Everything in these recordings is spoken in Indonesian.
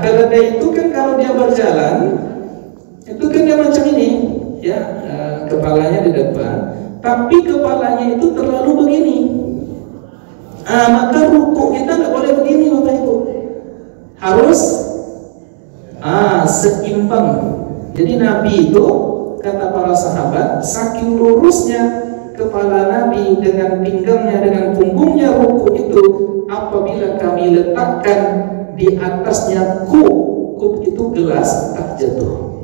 keledai itu kan kalau dia berjalan itu kan dia macam ini, ya, kepalanya di depan, tapi kepalanya itu terlalu begini. Maka rukuk kita nggak boleh begini, Bapak Ibu. Harus seimbang. Jadi Nabi itu, kata para sahabat, saking lurusnya kepala Nabi dengan pinggangnya, dengan punggungnya rukuk itu, apabila kami letakkan di atasnya kup itu gelas tak jatuh.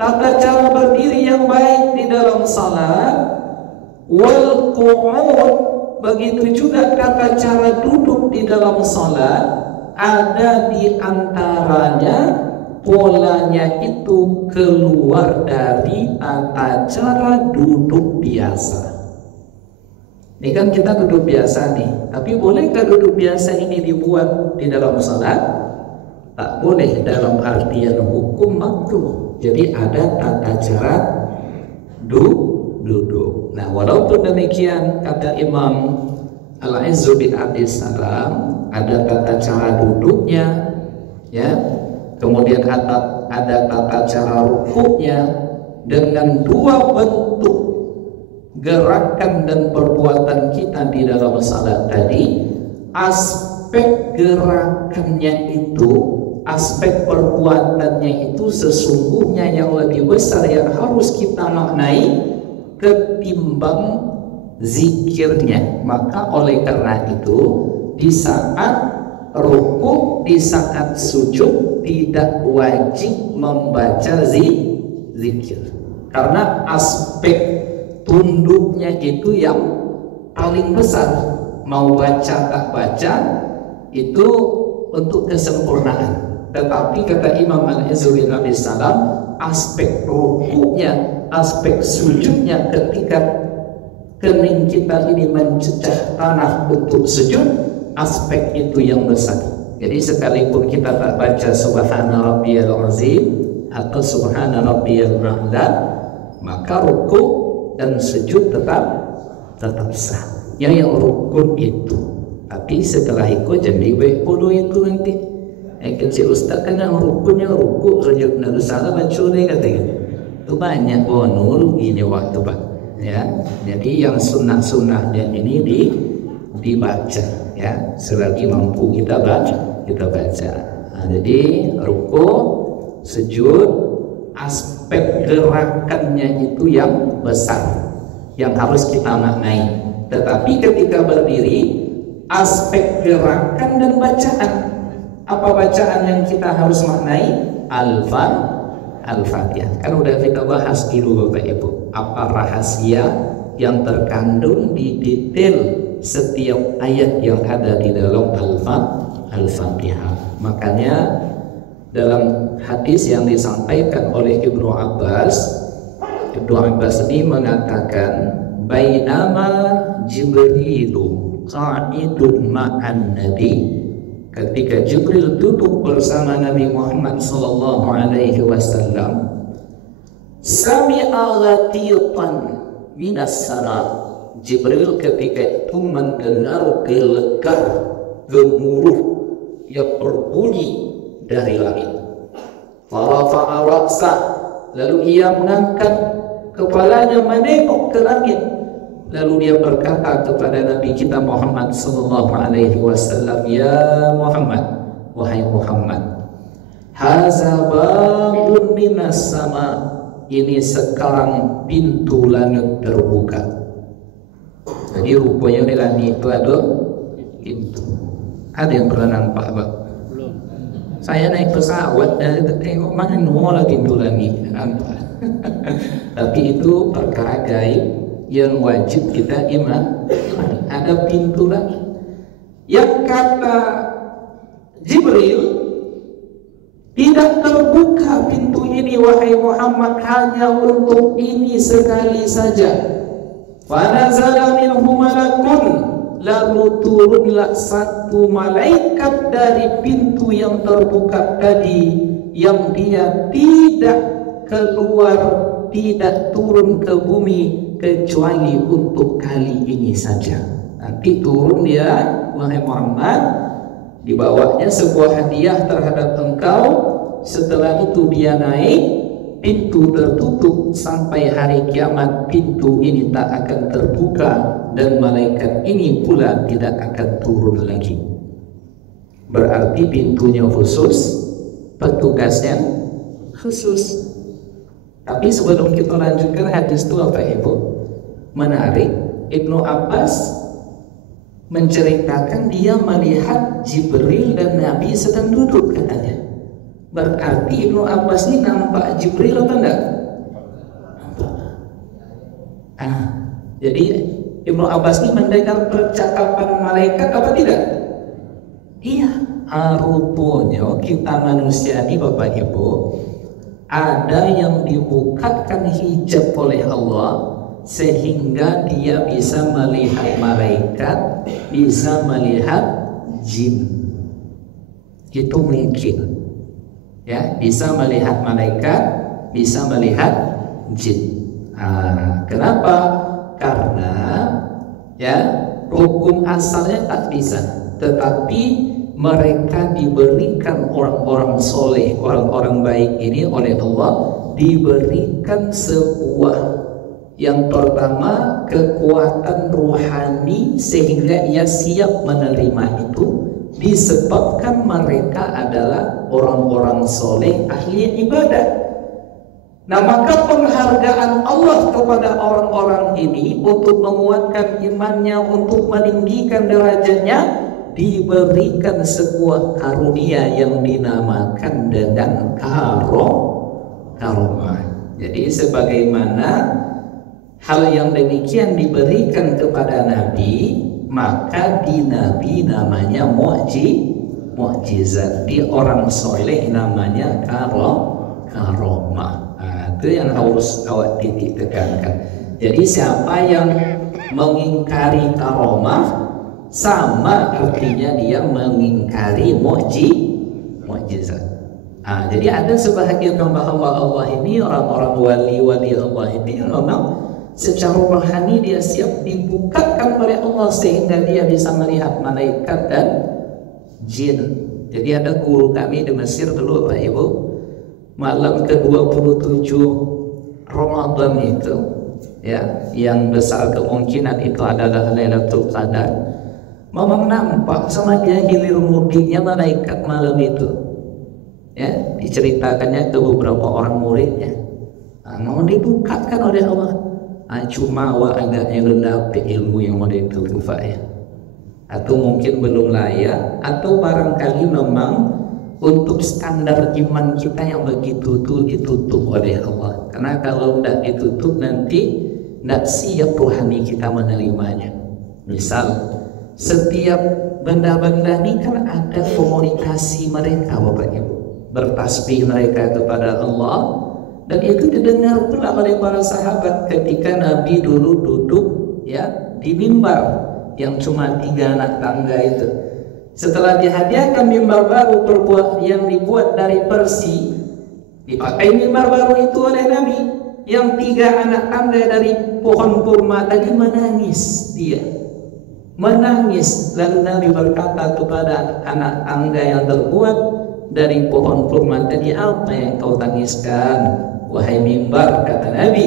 Tata cara berdiri yang baik di dalam salat, wal qu'ud, begitu juga tata cara duduk di dalam salat, ada di antaranya polanya itu keluar dari tata cara duduk biasa. Ini kan kita duduk biasa nih, tapi bolehkah duduk biasa ini dibuat di dalam salat? Tak boleh, dalam artian hukum makruh. Jadi ada tata cara duduk. Nah, walaupun demikian, kata Imam Al-Izzu bin Abdis Salam, ada tata cara duduknya, ya. Kemudian ada tata cara rukuknya, dengan dua bentuk gerakan dan perbuatan kita di dalam salat tadi. Aspek gerakannya itu, aspek perbuatannya itu sesungguhnya yang lebih besar yang harus kita maknai ketimbang zikirnya. Maka oleh karena itu, di saat rukuk, di saat sujud tidak wajib membaca zikir, karena aspek tunduknya itu yang paling besar. Mau baca tak baca itu untuk kesempurnaan. Tetapi kata Imam Al-Izzu bin Abdis Salam, aspek rukuknya, aspek sujudnya ketika kening kita ini mencecah tanah untuk sujud, aspek itu yang besar. Jadi sekalipun kita tak baca subhana rabbiyal azim atau subhana rabbiyal a'la, maka rukuk dan sujud tetap sah. Yang rukun itu. Tapi setelah itu jadi puluh itu nanti. Kan si Ustaz kan yang rukunnya rukuk sujud dan salah baca ni katanya. Itu banyak bonus ini waktu Pak. Ya. Jadi yang sunnah-sunnahnya ini dibaca, ya. Selagi mampu kita baca. Nah, jadi rukuk, sujud, aspek gerakannya itu yang besar, yang harus kita maknai. Tetapi ketika berdiri, aspek gerakan dan bacaan, apa bacaan yang kita harus maknai? Al-Fatihah. Kan udah kita bahas dulu Bapak Ibu, apa rahasia yang terkandung di detail setiap ayat yang ada di dalam Al-Fatihah. Makanya dalam hadis yang disampaikan oleh Ibnu Abbas ini mengatakan, bainama Jibrilu qa'idun ma'an Nabi, ketika Jibril duduk bersama Nabi Muhammad sallallahu alaihi wasallam, sami'a ghatiqan minas sama. Jibril ketika itu mendengar gelegar gemuruh yang berbunyi dari langit. Farafa'a ra'sah, lalu ia mengangkat kepalanya menengok ke langit. Lalu dia berkata kepada Nabi kita Muhammad sallallahu alaihi wasallam, ya Muhammad, wahai Muhammad, haza babun minas sama, ini sekarang pintu langit terbuka. Jadi rupanya di langit itu ada pintu. Ada yang pernah nampak Pak? Belum. Saya naik pesawat dan tengok mana lagi pintu langit. Tapi itu perkara gaib yang wajib kita iman. Ada pintu lagi. Yang kata Jibril, tidak terbuka pintu ini wahai Muhammad hanya untuk ini sekali saja. Fanazala minhu malakun, lalu turunlah satu malaikat dari pintu yang terbuka tadi, yang dia tidak keluar, tidak turun ke bumi kecuali untuk kali ini saja. Nanti turun dia, wahai Muhammad, dibawanya sebuah hadiah terhadap engkau. Setelah itu dia naik, pintu tertutup sampai hari kiamat. Pintu ini tak akan terbuka dan malaikat ini pula tidak akan turun lagi. Berarti pintunya khusus, petugasnya khusus. Tapi sebelum kita lanjutkan hadis itu apa Ibu? Menarik, Ibnu Abbas menceritakan dia melihat Jibril dan Nabi sedang duduk katanya. Berarti Ibnu Abbas ini nampak Jibril apa enggak? Jadi Ibnu Abbas ini mendengar percakapan malaikat apa tidak? Iya. Rupanya kita manusia ini Bapak Ibu, ada yang dibukakan hijab oleh Allah sehingga dia bisa melihat malaikat, bisa melihat jin. Itu mungkin. Ya, bisa melihat malaikat, bisa melihat jin. Kenapa? Karena ya hukum asalnya tak bisa, tetapi mereka diberikan orang-orang soleh, orang-orang baik ini oleh Allah diberikan sebuah yang pertama kekuatan rohani sehingga ia siap menerima itu, disebabkan mereka adalah orang-orang soleh ahli ibadah. Nah maka penghargaan Allah kepada orang-orang ini untuk menguatkan imannya, untuk meninggikan derajatnya, diberikan sebuah karunia yang dinamakan dengan karomah. Jadi sebagaimana hal yang demikian diberikan kepada Nabi, maka di Nabi namanya mukjizat, di orang soleh namanya karomah. Itu yang harus awak titik tekankan. Jadi siapa yang mengingkari karomah, sama artinya dia mengingkari mukjizat. Jadi ada sebahagian hamba Allah ini, orang-orang wali Allah ini yang memang secara rohani dia siap dibukakan oleh Allah sehingga dia bisa melihat malaikat dan jin. Jadi ada guru kami di Mesir dulu Pak Ibu, malam ke-27 Ramadan itu ya, yang besar kemungkinan itu adalah Lailatul Qadar, memang nampak sama dia hilir mudiknya malaikat malam itu ya, diceritakannya ke beberapa orang muridnya. Mau dibukakan oleh Allah. Cuma wa agaknya rendah ilmu yang mau ditutup ya, atau mungkin belum layak, atau barangkali memang untuk standar iman kita yang begitu tuh ditutup oleh Allah. Karena kalau tidak ditutup nanti tidak siap rohani kita menerimanya. Misal setiap benda-benda ini kan ada komunikasi mereka Bapak Ibu, bertasbih mereka kepada Allah, dan itu didengar pula oleh para sahabat ketika Nabi dulu duduk ya di mimbar yang cuma 3 anak tangga itu. Setelah dihadiahkan mimbar baru yang dibuat dari persi, dipakai mimbar baru itu oleh Nabi, yang 3 anak tangga dari pohon kurma tadi menangis dia. Menangis, lalu Nabi berkata kepada anak tangga yang terbuat dari pohon kurma tadi, apa yang kau tangiskan wahai mimbar? Kata Nabi,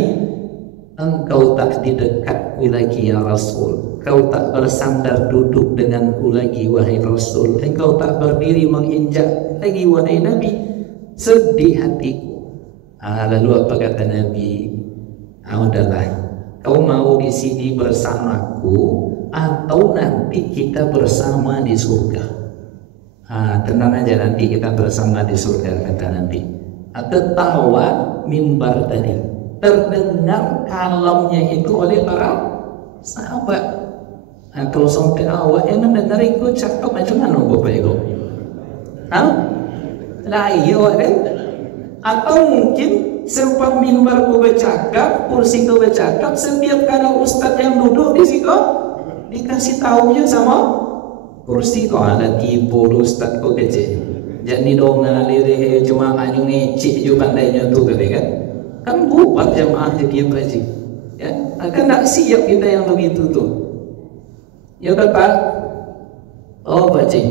engkau tak di dekatku lagi ya Rasul, kau tak bersandar duduk denganku lagi wahai Rasul, engkau tak berdiri menginjak lagi wahai Nabi, sedih hatiku. Lalu apa kata Nabi? Udahlah, kau mau di sini bersamaku atau nanti kita bersama di surga? Tenang aja, nanti kita bersama di surga, kata Nabi. Tertawa mimbar tadi, terdengar kalamnya itu oleh para sahabat. Kalau sampai awak yang mendengar itu cakap macam mana Bapak Ibu? Lah iya kan? Atau mungkin sempat mimbar ku bercakap, kursi ku bercakap, setiap kali ustaz yang duduk di situ dikasih tahunya sama kursi kau ada tipu ustaz kau kecil. Jadi dong ngalir cuma anjing ngecik juga pandainya tuh kan? Kan buat jamaah dia baca. Ya, Maka tidak siap kita yang begitu tuh. Ya Bapak. Oh Pak Cik.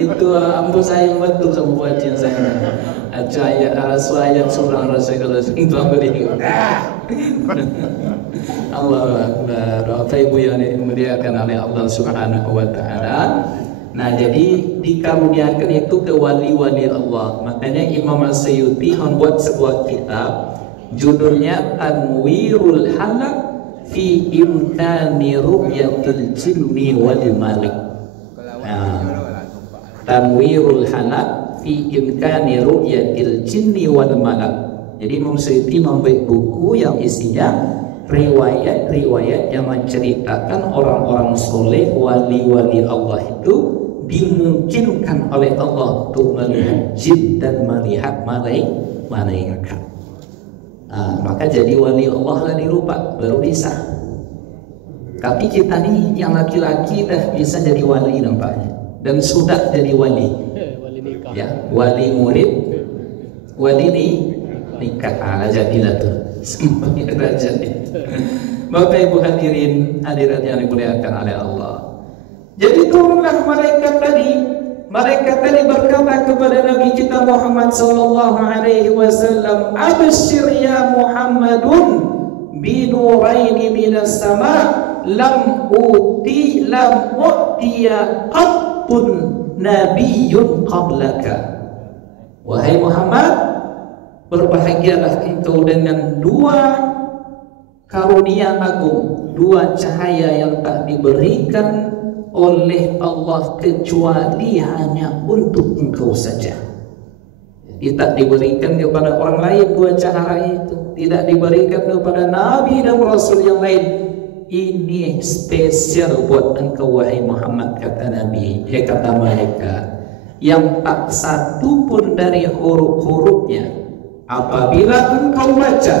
Itu ambo sayang betul sama wajib saya. Acaya swayang surang rasa kalau itu ambo ini. Allah Akbar. Bapak Ibu yang dimuliakan oleh Allah Subhanahu wa taala. Nah, jadi dikaruniakan itu ke wali-wali Allah. Makanya Imam As-Suyuti membuat sebuah kitab judulnya Tanwirul Halaq fi imkani ru'yatil jinni wal malik. Tanwirul Halaq fi imkani ru'yatil jinni wal malak. Jadi Imam Suyuti membuat buku yang isinya riwayat-riwayat yang menceritakan orang-orang soleh, wali-wali Allah itu dimungkinkan oleh Allah untuk melihat jin dan melihat malaikat. Maka jadi wali Allah lah dirupa baru bisa. Tapi kita nih yang laki-laki dah bisa jadi wali nampaknya dan sudah jadi wali. Ya, wali murid, wali nikah. Jadilah tuh. Semakin jadi. Bapak Ibu hadirin hadirat yang dimuliakan oleh Allah. Jadi turunlah malaikat tadi berkata kepada Nabi kita Muhammad sallallahu alaihi wasallam, "Abshir ya Muhammadun bi nuraini minas sama lam utiya qattun nabiyyun qablaka." Wahai Muhammad, berbahagialah engkau dengan dua karunia agung, dua cahaya yang tak diberikan oleh Allah kecuali hanya untuk engkau saja. Tidak diberikan kepada orang lain dua cahaya itu, tidak diberikan kepada Nabi dan Rasul yang lain. Ini spesial buat engkau wahai Muhammad, kata Nabi, kata mereka, yang tak satu pun dari huruf-hurufnya apabila engkau baca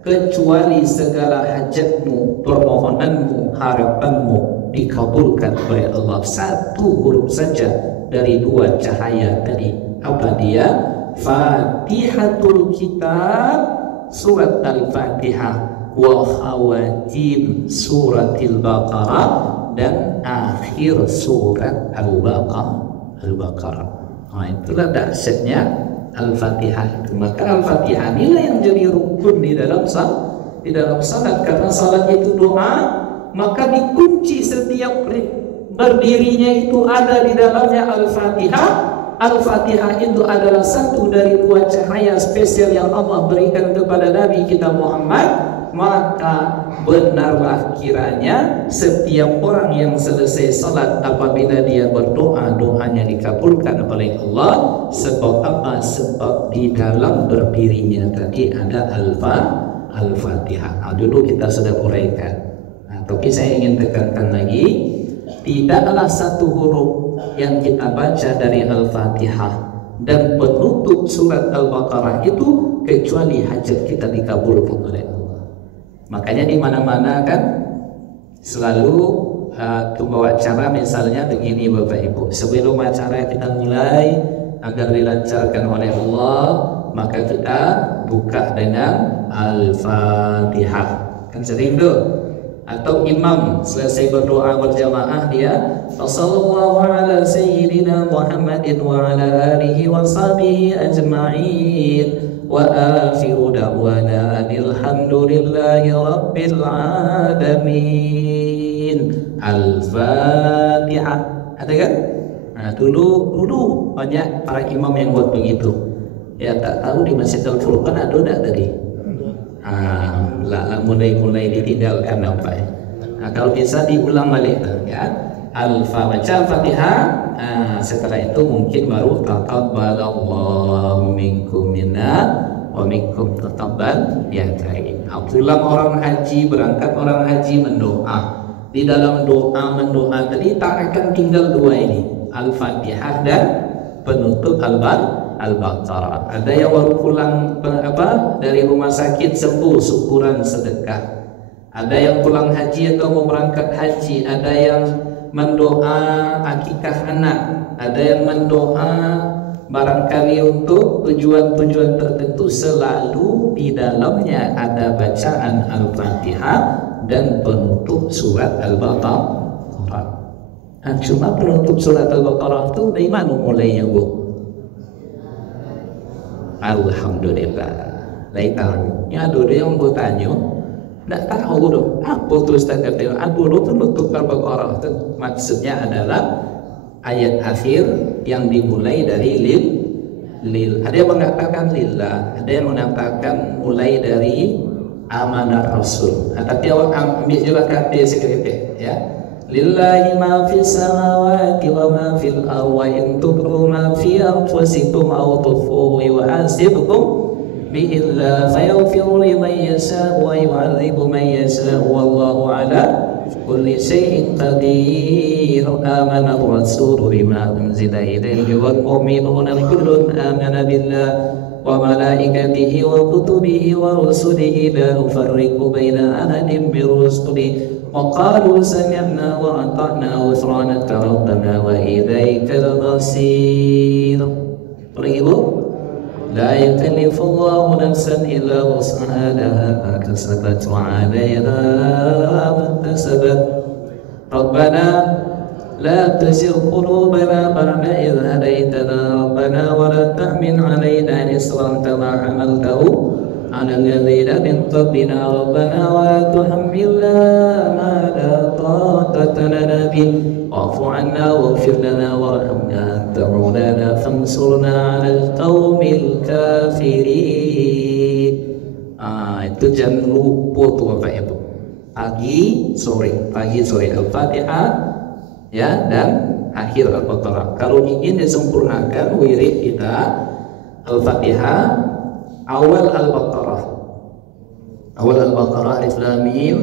kecuali segala hajatmu, permohonanmu, harapanmu dikabulkan oleh Allah. Satu huruf saja dari dua cahaya tadi. Apa dia? Fatihatul Kitab, surat Al-Fatihah, wa khawatim suratil Baqarah, dan akhir surat Al-Baqarah. Nah, itulah dahsyatnya Al-Fatihah itu. Maka Al-Fatihah inilah yang jadi rukun di dalam salat, karena salat itu doa, maka dikunci setiap berdirinya itu ada di dalamnya Al-Fatihah. Al-Fatihah itu adalah satu dari dua cahaya spesial yang Allah berikan kepada Nabi kita Muhammad. Maka benarlah kiranya setiap orang yang selesai salat apabila dia berdoa, doanya dikabulkan oleh Allah. Sebab apa? Sebab di dalam berdirinya tadi ada Al-Fatihah. Dulu kita sudah uraikan. Tapi saya ingin tekankan lagi, tidaklah satu huruf yang kita baca dari Al-Fatihah dan penutup surat Al-Baqarah itu kecuali hajat kita dikabulkan oleh Allah. Makanya di mana-mana kan selalu membawa acara misalnya begini Bapak Ibu, sebelum acara kita mulai agar dilancarkan oleh Allah, maka kita buka dengan Al-Fatihah. Kan sering tuh. Atau imam selesai berdoa berjamaah dia sallallahu ala sayyidina Muhammadin wa ala alihi wa sahbihi ajma'in wa akhiru da'wana alhamdulillahi rabbil alamin. Al-Fatihah. Ada kan? Nah, dulu banyak para imam yang buat begitu. Ya, tak tahu di Masjid Al-Furqan ada enggak tadi? Mulai ditinggalkan apa ya? Nah, kalau bisa diulang balik ya. Baca Al-Fatihah. Setelah itu mungkin baru taqabbalallahu minkum minna wa minkum taqabbal ya karim. Pulang orang haji, berangkat orang haji mendoa. Di dalam mendoa tadi tak akan tinggal dua ini, Al-Fatihah dan penutup Al-Baqarah. Ada yang baru pulang dari rumah sakit sembuh, syukuran sedekah. Ada yang pulang haji atau mau berangkat haji. Ada yang mendoa akikah anak. Ada yang mendoa barangkali untuk tujuan-tujuan tertentu selalu di dalamnya ada bacaan Al-Fatihah dan penutup surat Al-Baqarah. Nah, cuma penutup surat Al-Baqarah itu dari mana mulainya, Bu? Alhamdulillah. Lain tahu. Ya ada yang Bu tanya, tidak tahu dong. Apa tuh Ustaz kata? Dulu penutup Al-Baqarah itu maksudnya adalah ayat akhir yang dimulai dari lil. Ada yang mengatakan lillah, ada yang mengatakan mulai dari amanah Rasul. Tapi awak ambil juga kata sekretar, ya. Lillahi ma fis samawati wa ma fil ardi wa in tubdu ma fi anfusikum aw tukhfuhu yuhasibkum bihi Allah fayaghfiru liman yasha wa yu'adhibu man yasha wallahu ala kulli syai'in qadir. Amana ar-rasulu bima unzila ilayhi wal mu'minuna kullun amana billah wa malaikatihi wa kutubihi wa rusulihi la nufarriqu baina ahadin min rusulihi wa qalu sami'na wa ata'na ghufranaka rabbana wa ilaikal masir. لا يكلف الله نفسا إلا وسعها لها ما كسبت وعليها ما اكتسبت ربنا لا تزغ قلوبنا بعد إذ هديتنا ربنا ولا تحمل علينا إصرا كما حملته على الذين من قبلنا ربنا ولا تحملنا ما لا طاقة لنا به واعف عنا واغفر لنا وارحمنا أنت مولانا فانصرنا على القوم الكافرين. Itu jangan lupa tuh Bapak Ibu. Pagi sore Al-Fatihah, ya, dan akhir Al-Baqarah. Kalau ingin disempurnakan wirid kita, Al-Fatihah, awal Al-Baqarah. Alif Lam Mim.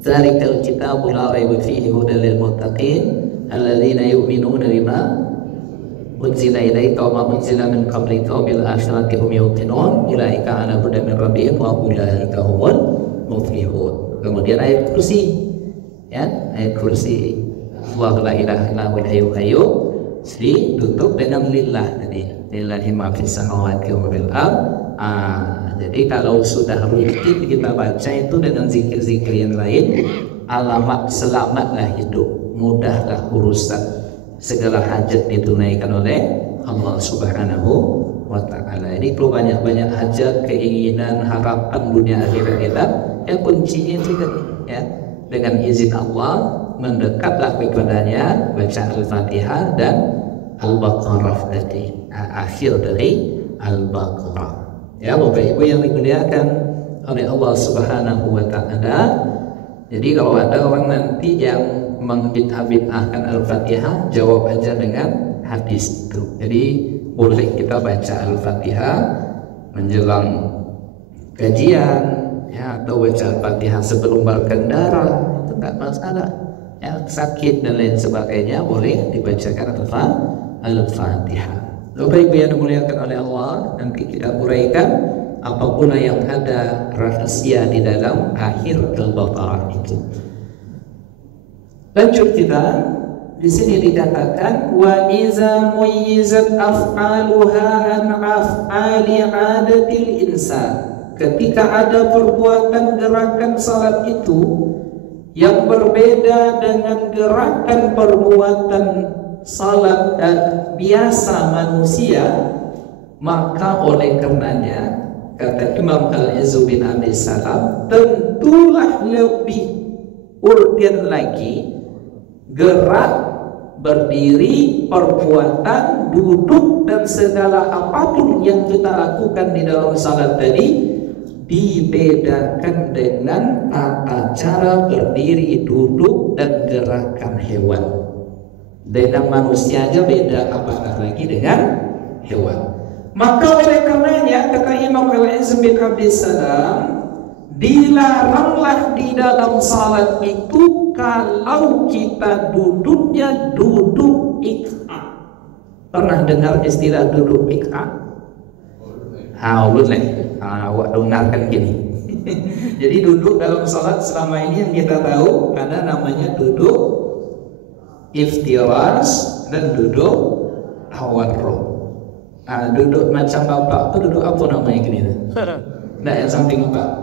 Dzalikal kitabu la raiba fihi hudal lil muttaqin alladzina yu'minuna bima unzila ilaika wa ma unzila min qablika wa bil akhirati hum yuqinun ulaika ala hudan min rabbihim wa ulaika humul muflihun. Kemudian ayat kursi, ya, ayat kursi. Wa la ilaha illa huwal hayyul qayyum. Ditutup dengan lillah tadi. Lillahi ma fis samawati wa fil ardh. Jadi kalau sudah rutin kita baca itu dengan zikir-zikir yang lain, alamat selamatlah hidup, mudahlah urusan, segala hajat ditunaikan oleh Allah Subhanahu wa Ta'ala. Ini perlu banyak-banyak hajat, keinginan, harapan dunia akhirat kita. Ya kuncinya juga, ya, dengan izin Allah mendekatlah kepadanya, baca Al-Fatihah dan Al-Baqarah tadi, akhir dari Al-Baqarah. Ya, Bapak Ibu yang dimuliakan oleh Allah Subhanahu wa Ta'ala. Jadi kalau ada orang nanti yang membid'ah-bid'ahkan Al-Fatihah, jawab aja dengan hadis itu. Jadi boleh kita baca Al-Fatihah menjelang kajian, ya, atau baca Al-Fatihah sebelum berkendara, itu enggak masalah. Ya, sakit dan lain sebagainya boleh dibacakan Al-Fatihah. Bapak Ibu yang dimuliakan oleh Allah, nanti kita uraikan apapun yang ada rahasia di dalam akhir Al-Baqarah itu. Lanjut kita, di sini dikatakan wa iza muyyizat af'aluha an af'ali 'adatil insan. Ketika ada perbuatan gerakan salat itu yang berbeda dengan gerakan perbuatan salat dan biasa manusia, maka oleh karenanya kata Imam Al-Izzu bin Abi Salam, tentulah lebih urgen lagi gerak, berdiri, perbuatan, duduk dan segala apapun yang kita lakukan di dalam salat tadi dibedakan dengan tata cara berdiri, duduk dan gerakan hewan. Dengan manusia aja beda, apakah lagi dengan hewan. Maka oleh karenanya kata Imam Al-Izz bin Abi Salam, dilaranglah di dalam salat itu kalau kita duduknya duduk iq'a. Pernah dengar istilah duduk iq'a? Boleh. Awak dengarkan gini. Jadi duduk dalam salat selama ini yang kita tahu ada namanya duduk iftirash dan duduk tawarruk. Duduk macam bapak tuh duduk apa namanya gini tuh? Nah, yang samping bapak.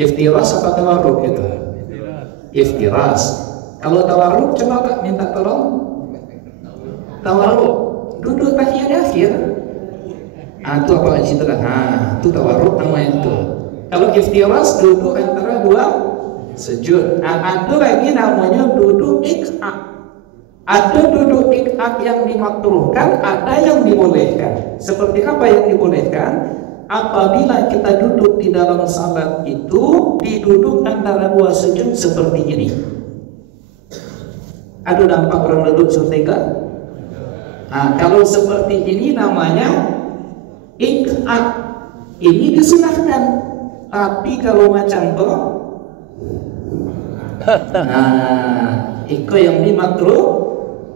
Iftiras apa tawarruk gitu? Iftiras. Kalau tawarruk coba Pak minta tolong. Tawarruk. Duduk tahiyat akhir. Itu apa situ lah? Itu tawarruk namanya itu. Kalau iftiras duduk antara dua sujud. Ada lagi namanya duduk ik'ak. Ada duduk ik'ak yang dimakruhkan, ada yang dibolehkan. Seperti apa yang dibolehkan? Apabila kita duduk di dalam salat itu diduduk antara dua sujud seperti ini. Ada nampak orang duduk seperti itu? Kalau seperti ini namanya ik'ak. Ini disunahkan. Tapi kalau macam itu, ikut yang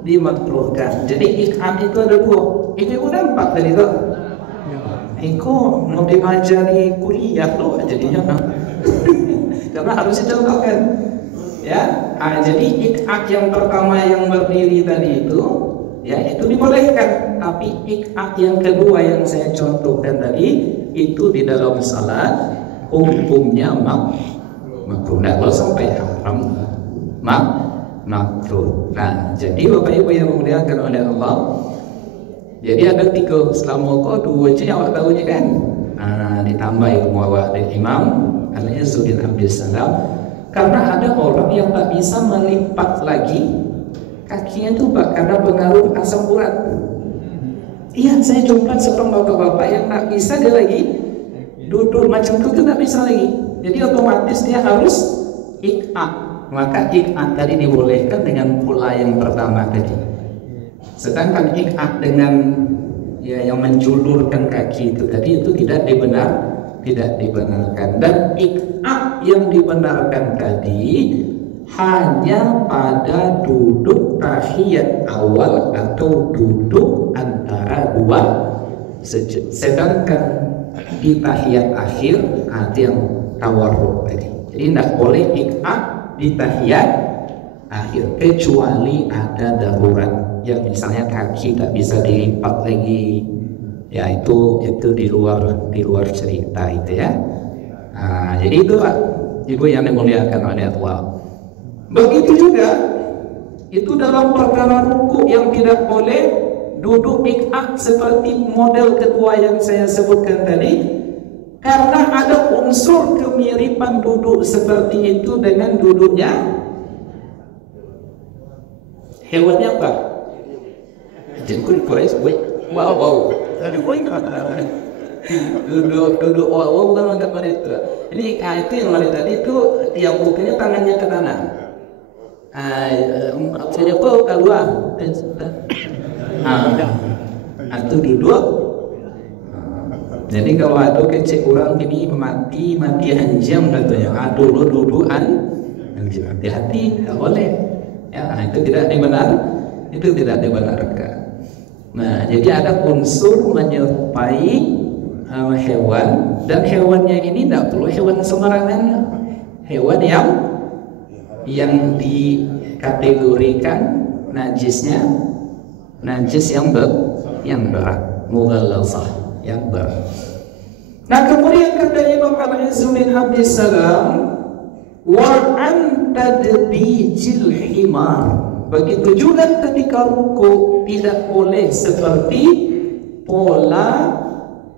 dimakruhkan. Jadi ik'ak itu ada dua. Ini udah 4 tadi tuh. Ikut mau diajari kuliah tuh jadinya. Karena harus dicontohkan. Ya, jadi ik'ak yang pertama yang berdiri tadi itu, ya itu dibolehkan. Tapi ik'ak yang kedua yang saya contohkan tadi itu di dalam salat hukumnya makruh. Kalau sampai haram makruh. Nah, jadi Bapak Ibu yang dimuliakan oleh Allah, jadi ada 3 selama kau 2 je awak tahu je kan. Ditambah ilmu awak dari Imam Al-Izz bin Abdul Salam. Karena ada orang yang tak bisa melipat lagi kakinya itu Pak, karena pengaruh asam urat. Iya, saya jumpa seorang bapak-bapak yang tak bisa dia lagi duduk macam itu tak bisa lagi. Jadi otomatis dia harus ik'ak. Maka ik'ak tadi dibolehkan dengan pola yang pertama tadi. Sedangkan ik'ak dengan yang menjulurkan kaki itu tadi itu tidak dibenarkan. Dan ik'ak yang dibenarkan tadi hanya pada duduk tahiyat awal atau duduk antara dua sujud. Sedangkan di tahiyat akhir itu yang tawarruk tadi. Jadi tidak boleh ik'ak di tahiyat akhir kecuali ada darurat yang misalnya kaki tak bisa dilipat lagi, ya itu di luar cerita itu ya. Jadi itu Pak Ibu yang dimuliakan oleh Allah. Begitu juga itu dalam perkara ruku yang tidak boleh duduk ik'ak seperti model kedua yang saya sebutkan tadi. Karena ada unsur kemiripan duduk seperti itu dengan duduknya hewannya apa? Jengkul kois, wow. Duduk wow kan agak pada itu. Ini itu yang lain tadi itu yang bukannya tangannya ke kanan. Saya kok keluar. Itu duduk. Jadi kalau ada kecil orang gini mati hanjam katanya, dulu dudukan, hati-hati, tak boleh. Ya, itu tidak dibenarkan. Nah, jadi ada unsur menyerupai hewan, dan hewannya ini tidak perlu hewan sembarangan, hewan yang dikategorikan najis yang berat, mughalazah, yang berat. Nah, kemudian kata Imam Al-Izz bin Abdul Salam, wa an tadbijil himar. Begitu juga ketika ruku tidak boleh seperti pola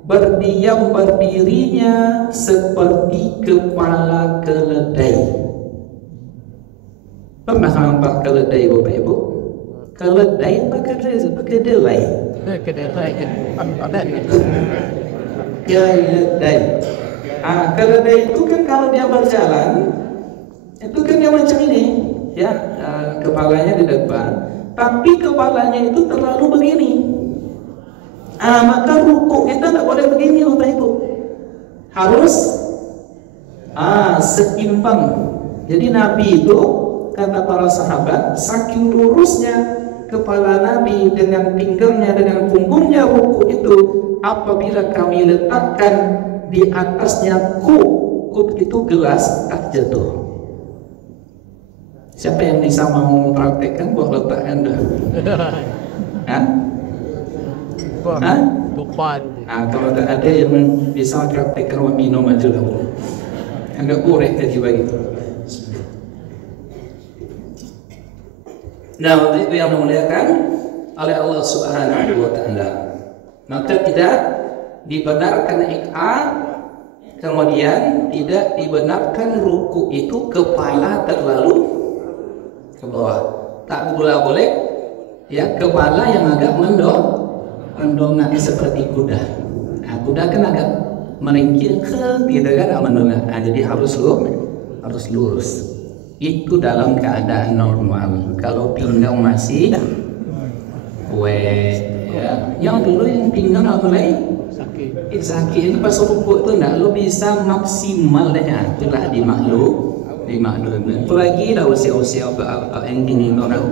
berdiam berdirinya seperti kepala keledai. Pernah nampak keledai Bapak Ibu? Keledai apa kedelai? Keledai itu kan kalau dia berjalan itu kan dia macam ini ya, kepalanya di depan, tapi kepalanya itu terlalu begini. Maka ruku kita tidak boleh begini Bapak Ibu, harus seimbang. Jadi Nabi itu kata para sahabat, saking lurusnya kepala Nabi dengan pinggangnya dengan punggungnya ruku itu, apabila kami letakkan di atasnya kup itu gelas tak jatuh. Siapa yang bisa mau mempraktekkan buat letak Anda? Hah? Bukan. Nah, kalau tak ada yang bisa praktekkan minum aja lah. Enggak boleh kaji begitu. Nah, waktu itu yang memuliakan oleh Allah Subhanahu wa Ta'ala. Maka tidak dibenarkan iq'ah, kemudian tidak dibenarkan ruku itu kepala terlalu ke bawah. Tak pula boleh ya kepala yang agak mendongak seperti kuda. Nah, kuda kan agak meringkil gitu kan mendongak. Nah, jadi harus lurus. Itu dalam keadaan normal. Kalau pinggang masih ya. Yang dulu yang pinggang apa lagi? Sakit itu pas ruku itu enggak lo bisa maksimal deh ya. Itulah dimaklum. Apalagi dah usia-usia apa yang gini orang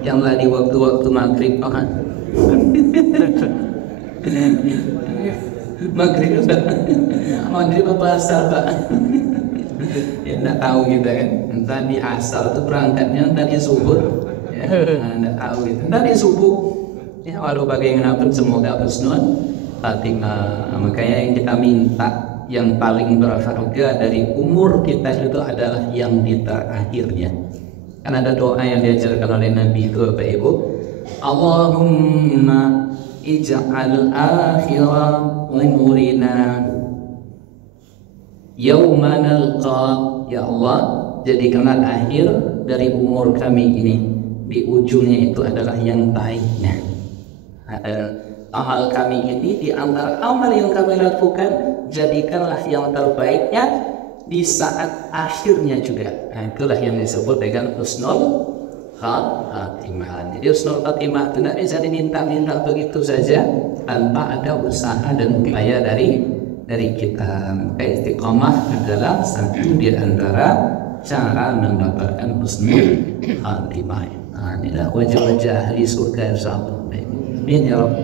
yang lah di waktu-waktu maghrib kan. Maghrib apa asar Pak? Ya enggak tahu gitu kan. Entah di asar itu berangkatnya entah di subuh. Ya, enggak tahu gitu. Entah di subuh. Ya walau bagaimanapun semoga husnul khatimah. Makanya yang kita minta yang paling berharga dari umur kita itu adalah yang di terakhirnya. Kan ada doa yang diajarkan oleh Nabi itu Bapak Ibu. Allahumma ij'al akhira umurina yauma nalqa. Ya Allah, jadikanlah akhir dari umur kami ini di ujungnya itu adalah yang baiknya. Amal kami ini di antara amal yang kami lakukan, jadikanlah yang terbaiknya di saat akhirnya juga. Nah, itulah yang disebut dengan husnul khatimah. Jadi husnul khatimah itu tidak bisa diminta-minta begitu saja tanpa ada usaha dan upaya dari kita. Maka istiqomah adalah satu di antara cara mendapatkan husnul khatimah. Nah, inilah wajah-wajah di surga insyaallah. Amin ya Rabb.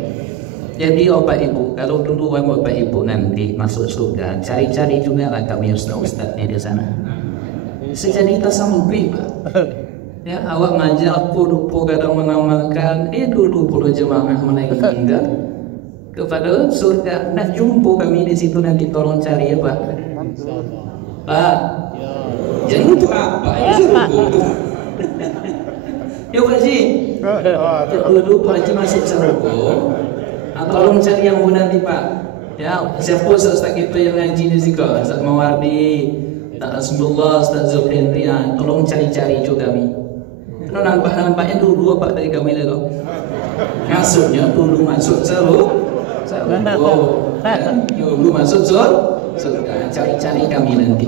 Jadi Bapak Ibu, kalau dulu Bapak Ibu nanti masuk surga, cari-cari juga lah kami ustaz-ustaznya di sana. Sejadi kita sampai Pak. Ya awak ngajak lupa kadang mengamalkan, dulu puluh jemaah menaiki hingga kepada surga. Nak jumpa kami di situ nanti tolong cari ya Pak. Pak. Jadi itu apa? Ya Pak. Ya Pak Haji. Dulu Pak Haji masih surga. Tolong cari yang nanti Pak. Ya, siapa ustaz kita yang ngaji di sini? Ustaz Mawardi, Ustaz Asmullah, Ustaz Zulhendri. Tolong cari-cari juga kami. Karena nampaknya dulu Pak dari kami itu. Masuknya dulu masuk dulu masuk cari-cari kami nanti.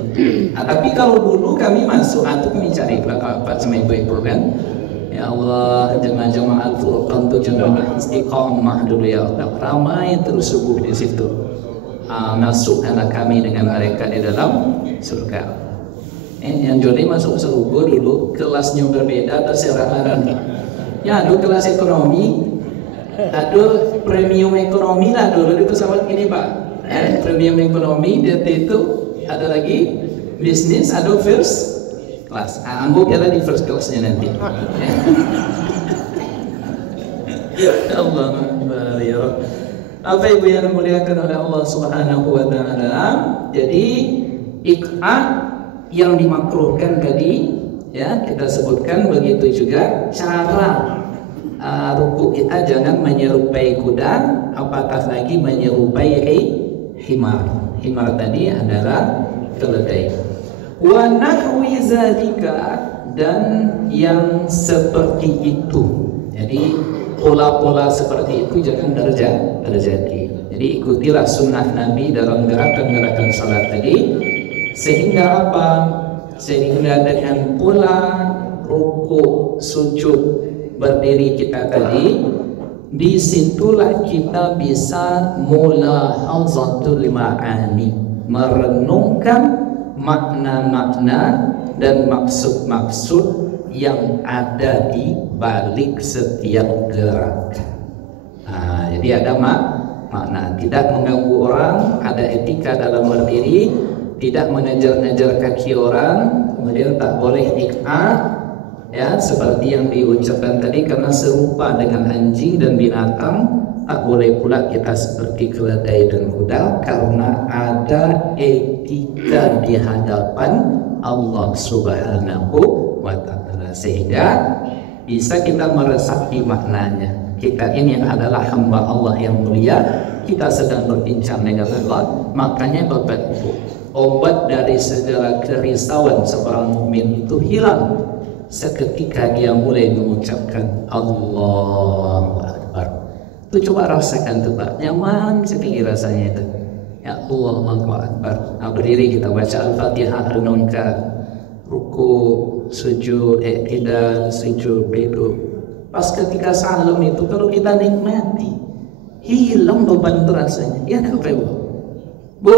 Tapi kalau dulu kami masuk atau kami cari Pak sama ibu-ibu kan. Ya Allah, jemaah Al-Furqan itu jemaah istiqamah dulu ya Allah. Ramai terus subuh di situ. Masuk anak kami dengan mereka di dalam surga. Yang jadi masuk surga dulu kelasnya berbeda terserah. Ya, ada kelas ekonomi, ada premium ekonomi lah dulu di pesawat ini Pak. Premium ekonomi dia itu ada lagi bisnis, ada first kelas. Anggap jalan di first kelasnya nanti. Ya Allah, ya. Apa ibu yang dimuliakan oleh Allah Subhanahu wa Ta'ala? Jadi iq'ah yang dimakruhkan tadi ya kita sebutkan, begitu juga cara ruku kita jangan menyerupai kuda, apatah lagi menyerupai himar. Himar tadi adalah keledai. Wa nahwi zalika, dan yang seperti itu. Jadi pola-pola seperti itu jangan terjadi. Jadi ikutilah sunnah Nabi dalam gerakan-gerakan salat tadi, sehingga apa? Sehingga dengan pola ruku, sujud, berdiri kita tadi, disitulah kita bisa mulahazatul ma'ani, merenungkan makna-makna dan maksud-maksud yang ada di balik setiap gerak. Jadi ada makna, tidak mengganggu orang, ada etika dalam berdiri, tidak mengejar-ngejar kaki orang, kemudian tak boleh iq'ah ya seperti yang diucapkan tadi, karena serupa dengan anjing dan binatang tak boleh pula kita seperti keledai dan kuda, karena ada etika di hadapan Allah Subhanahu wa Ta'ala, sehingga bisa kita meresapi maknanya. Kita ini adalah hamba Allah yang mulia, kita sedang berbincang dengan Allah. Makanya Bapak Ibu, obat dari segala kerisauan seorang mukmin itu hilang seketika dia mulai mengucapkan Allahu Akbar. Itu coba rasakan tuh Pak, nyaman sekali rasanya itu. Ya Allah, Allahu Akbar. Nah, berdiri kita baca Al-Fatihah, renungkan, ruku, sujud, iktidal, sujud, duduk. Pas ketika salam itu kalau kita nikmati, hilang beban rasanya. Ya tak Ibu? Bu,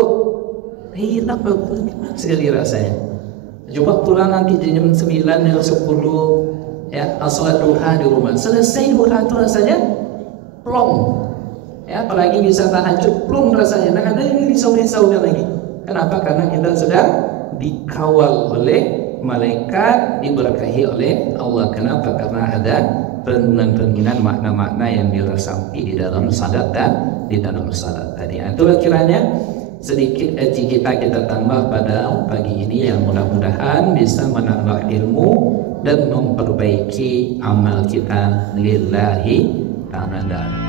hilang beban sekali rasanya. Coba pulang nanti jam 9 atau 10 ya, salat duha di rumah. Selesai duha itu rasanya plong. Ya, apalagi bisa tahajud plong rasanya. Nah, ada yang risau-risaukan lagi. Kenapa? Karena kita sedang dikawal oleh malaikat, diberkahi oleh Allah. Kenapa? Karena ada renungan-renungan makna-makna yang diresapi di dalam salat dan di dalam salat tadi. Itulah kiranya sedikit kita tambah pada pagi ini, yang mudah-mudahan bisa menambah ilmu dan memperbaiki amal kita lillahi ta'ala.